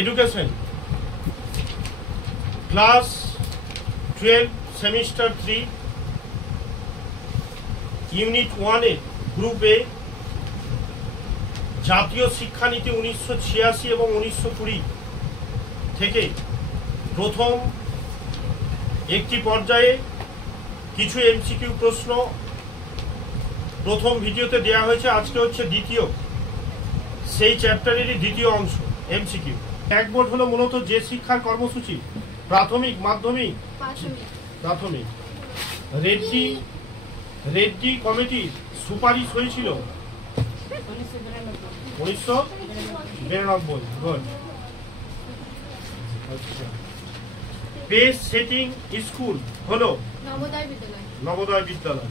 Education class 12 semester 3 unit 1 এ group এ জাতীয় শিক্ষানীতি 1986 এবং 1920 থেকে প্রথম একটি পর্যায়ে কিছু এমসিকিউ প্রশ্ন প্রথম ভিডিওতে দেওয়া হয়েছে। আজকে হচ্ছে দ্বিতীয় সেই চ্যাপ্টারেরই দ্বিতীয় অংশ এমসিকিউ। এক বোর্ড হলো মূলত যে শিক্ষার কর্মসূচি প্রাথমিক, মাধ্যমিক, প্রাথমিক রেড্ডি কমিটির সুপারিশ হয়েছিল 1992। গুড। আচ্ছা, পেস সেটিং স্কুল হলো নবোদয় বিদ্যালয়।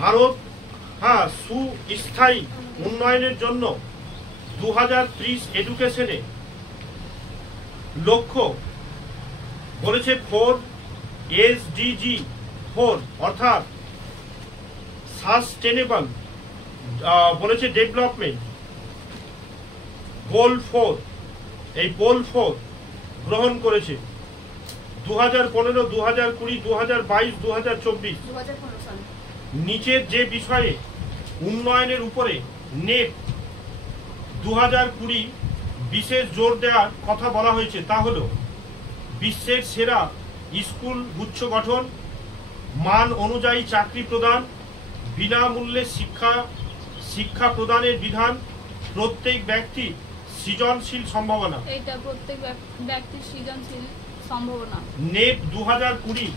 ভারত সুস্থায়ী উন্নয়নের জন্য 2030 এডুকেশনে লক্ষ্য বলেছে 4 SDG 4 অর্থাৎ সাস্টেনেবল বলেছে ডেভেলপমেন্ট গোল 4। এই গোল 4 গ্রহণ করেছে 2015, 2020, 2022, 2024। নিচের যে বিষয়ে উন্নয়নের উপরে নেট 2020 বিশেষ জোর দেওয়ার কথা বলা হয়েছে তা হলো বিশ্বের সেরা স্কুল গুচ্ছ গঠন, মান অনুযায়ী চাকরি প্রদান, বিনামূল্যে শিক্ষা প্রদানের বিধান, প্রত্যেক ব্যক্তি সৃজনশীল সম্ভাবনা। এটা প্রত্যেক ব্যক্তির সৃজনশীল সম্ভাবনা। নেট 2020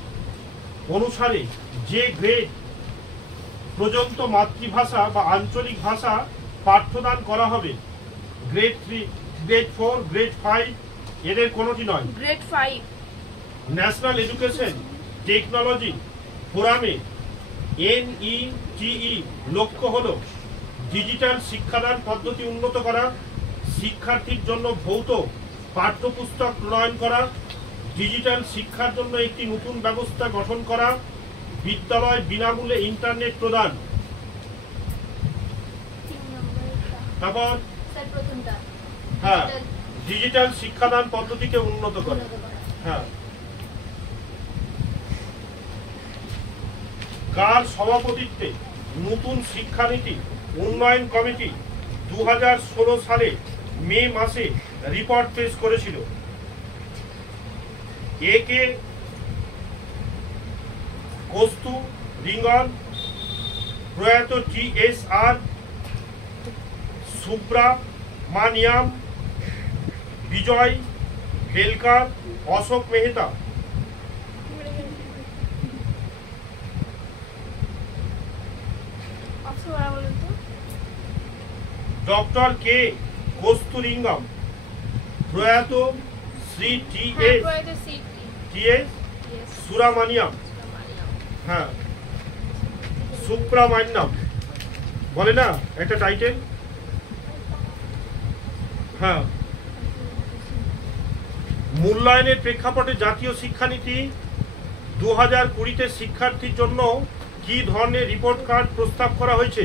অনুসারে যে গ্রেড পর্যন্ত মাতৃভাষা বা আঞ্চলিক ভাষা পাঠ্যদান করা হবে গ্রেড 3, গ্রেড 4, গ্রেড 5 এদের কোনোটি নয়। গ্রেড 5 ন্যাশনাল এডুকেশন টেকনোলজি ফোরামে NETE লক্ষ্য হলো ডিজিটাল শিক্ষাদান পদ্ধতি উন্নত করা, শিক্ষার্থীর জন্য ভৌত পাঠ্যপুস্তক প্রণয়ন করা, ডিজিটাল শিক্ষার জন্য একটি নতুন ব্যবস্থা গঠন করা, বিদ্যালয় বিনামূল্যে ইন্টারনেট প্রদান। তারপর ডিজিটাল শিক্ষাদান পদ্ধতিকে উন্নত করা। কার সভাপতিত্বে নতুন শিক্ষানীতি উন্নয়ন কমিটি 2016 সালে মে মাসে রিপোর্ট পেশ করেছিল? কে কস্তুরিঙ্গন, প্রয়াত TSR সুব্রামানিয়াম, বিজয় বেলকার, অশোক মেহতা। ডক্টর কে কস্তুরিঙ্গম, প্রয়াত শ্রী TS সুব্রামানিয়াম, সুব্রামানিয়াম বলে না একটা টাইটেল। মূল্যায়নের প্রেক্ষাপটে জাতীয় শিক্ষানীতি 2020-তে শিক্ষার্থীর জন্য কি ধরনের রিপোর্ট কার্ড প্রস্তাব করা হয়েছে?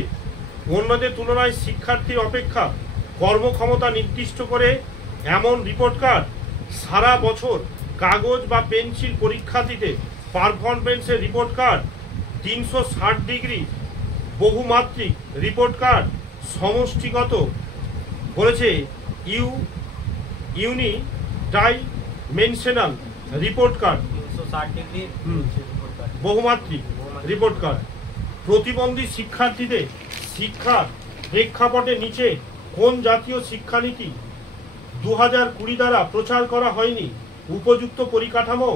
অন্যদের তুলনায় শিক্ষার্থীর অপেক্ষা কর্মক্ষমতা নির্দিষ্ট করে এমন রিপোর্ট কার্ড, সারা বছর কাগজ বা পেন্সিল পরীক্ষার্থীতে পারফরমেন্সের রিপোর্ট কার্ড, 360 ডিগ্রি বহুমাত্রিক রিপোর্ট কার্ড, সমষ্টিগত বলেছে ইউনিডাইমেনশনাল রিপোর্ট কার্ড, 360 ডিগ্রি বহুমাত্রিক রিপোর্ট কার্ড। প্রতিবন্ধী শিক্ষার্থীদের শিক্ষার প্রেক্ষাপটে নিচে কোন জাতীয় শিক্ষানীতি 2020 দ্বারা প্রচার করা হয়নি? উপযুক্ত পরিকাঠামো,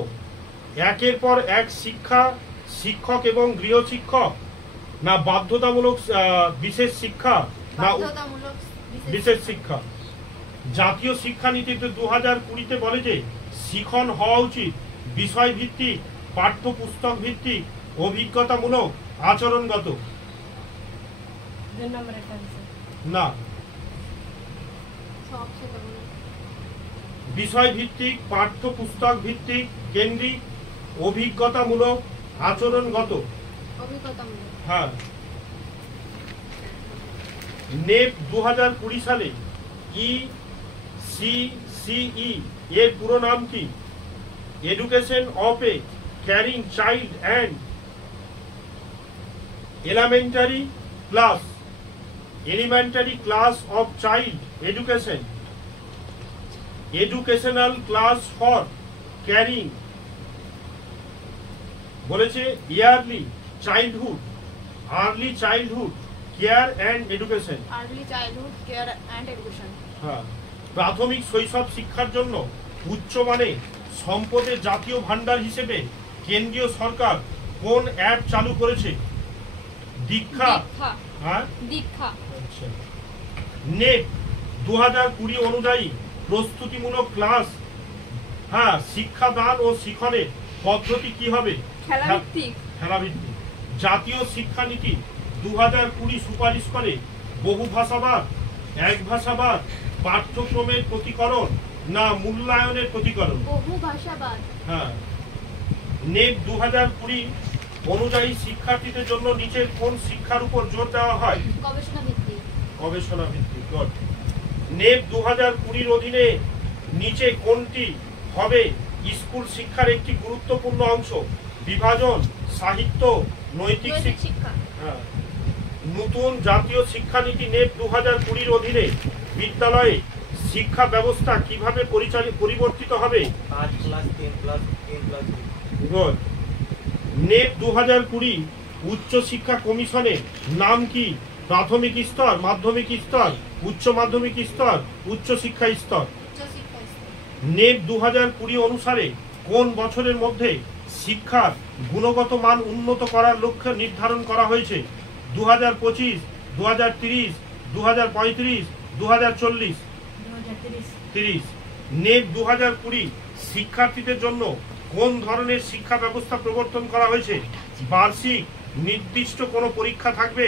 একের পর এক শিক্ষক এবং গৃহশিক্ষক, না বাধ্যতামূলক বিশেষ শিক্ষা, না বিশেষ শিক্ষা। জাতীয় শিক্ষানীতিতে 2020-তে বলে যে শিখন হওয়া উচিত বিষয়ভিত্তিক, পাঠ্যপুস্তক ভিত্তিক, অভিজ্ঞতামূলক, আচরণগত। না, বিষয়ভিত্তিক, পাঠ্যপুস্তক ভিত্তিক, কেন্দ্রিক, অভিজ্ঞতামূলক, আচরণগত। নেপ 2020 সালে CCE এর পুরো নাম কি? Education of a caring child and elementary class of child education, educational class for caring বলেছে yearly childhood, early childhood care and education. Early childhood care and education. হ্যাঁ, প্রাথমিক শৈশব শিক্ষার জন্য উচ্চমানে সম্পদের জাতীয় ভান্ডার হিসেবে কেন্দ্রীয় সরকার কোন অ্যাপ চালু করেছে? দীক্ষা। হ্যাঁ, দীক্ষা। আচ্ছা। নেট 2020 অনুযায়ী প্রস্তুতিমূলক ক্লাস, হ্যাঁ, শিক্ষাদান ও শিখনের পদ্ধতি কি হবে? খেলাভিত্তিক। জাতীয় শিক্ষানীতি 2020 সুপারিশ করে বহুভাষাবাদ, একভাষাবাদ, পাঠ্যক্রমের প্রতিকরণ না মূল্যায়নের প্রতিকরণ? বহুভাষাবাদ। হ্যাঁ। নেট 2020 অনুযায়ী শিক্ষার্থীদের জন্য নিচের কোন শিক্ষার উপর জোর দেওয়া হয়? গবেষণা ভিত্তিক। গুড। নেট 2020 অধীনে নিচে কোনটি হবে স্কুল শিক্ষার একটি গুরুত্বপূর্ণ অংশ? বিভাজন, সাহিত্য, নৈতিক শিক্ষা। হ্যাঁ। নতুন জাতীয় শিক্ষানীতি নেট 2020 অধীনে বিদ্যালয়ে শিক্ষা ব্যবস্থা কিভাবে পরিবর্তিত হবে? 5+3+3+2। গুড। নেট 2020 উচ্চ শিক্ষা কমিশনের নাম কি? প্রাথমিক স্তর, মাধ্যমিক স্তর, উচ্চ মাধ্যমিক স্তর, উচ্চ শিক্ষা স্তর। নেট 2020 অনুসারে কোন বছরের মধ্যে শিক্ষার গুণগত মান উন্নত করার লক্ষ্য নির্ধারণ করা হয়েছে? 2025, 2030, 2035, 2040? 30। নেট 2020 শিক্ষার্থীদের জন্য কোন ধরনের শিক্ষা ব্যবস্থা প্রবর্তন করা হয়েছে? বার্ষিক নির্দিষ্ট কোনো পরীক্ষা থাকবে?